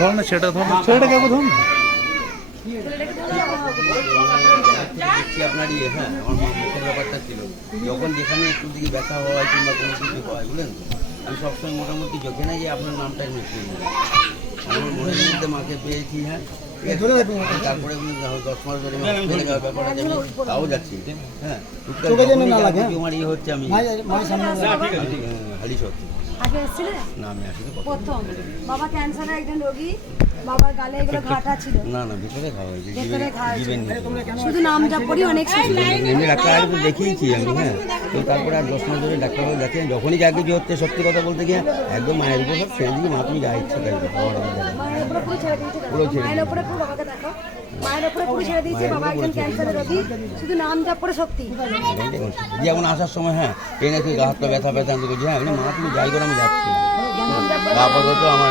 ধর না, সেটা ধর না, ছেলেটাকে ধর না। আপনার ইয়ে, হ্যাঁ, আমার মুখের ব্যাপারটা ছিল, যখন যেখানে একটু দিকে ব্যথা হয় কিংবা কোনো কিছু হয়, বুঝলেন তো, আমি সবসময় মোটামুটি যেখানে যে আপনার নামটা মিশে নিই। আমার মনের মধ্যে মাকে পেয়েছি, হ্যাঁ, তারপরে 10 মাস ধরে চলে যাওয়ার ব্যাপারটা আমি তাও যাচ্ছি, হ্যাঁ, আমার ইয়ে হচ্ছে, আমি হালি সত্যি আগে এসেছিলেন? না, আমি আসলে প্রথম বাবা ক্যান্সারের একজন রোগী, বাবার গালে এগুলো ঘাটা ছিল। না না, ভিতরে খাওয়া হয়েছে, ভেতরে খাওয়া হয়েছে। শুধু নাম যা পড়ি অনেক এমনি ডাক্তার আগে তো দেখিয়েছি আমি, হ্যাঁ, তো তারপরে আর 10 মাস ধরে ডাক্তারবাবু দেখেন, যখনই যা কিছু হচ্ছে, সত্যি কথা বলতে গিয়ে একদম মায়ের উপর সব ছেড়ে দিয়ে, মা তুমি যা ইচ্ছা তাই খাওয়ার মায়ের উপরে পুরো ছেড়ে দিয়েছে। মায়ের উপরে পুরো, বাবাকে দেখো, মায়ের উপরে পুরো ছেড়ে দিয়েছে। বাবা একজন ক্যান্সারের রোগী, শুধু নাম যা পড়ে শক্তি। যেমন আসার সময়, হ্যাঁ, ট্রেনে তুই গা হাতটা ব্যথা ব্যথা আনতে করছি, হ্যাঁ, মা তুমি যাই করে আমি যাচ্ছি, আপাতত আমার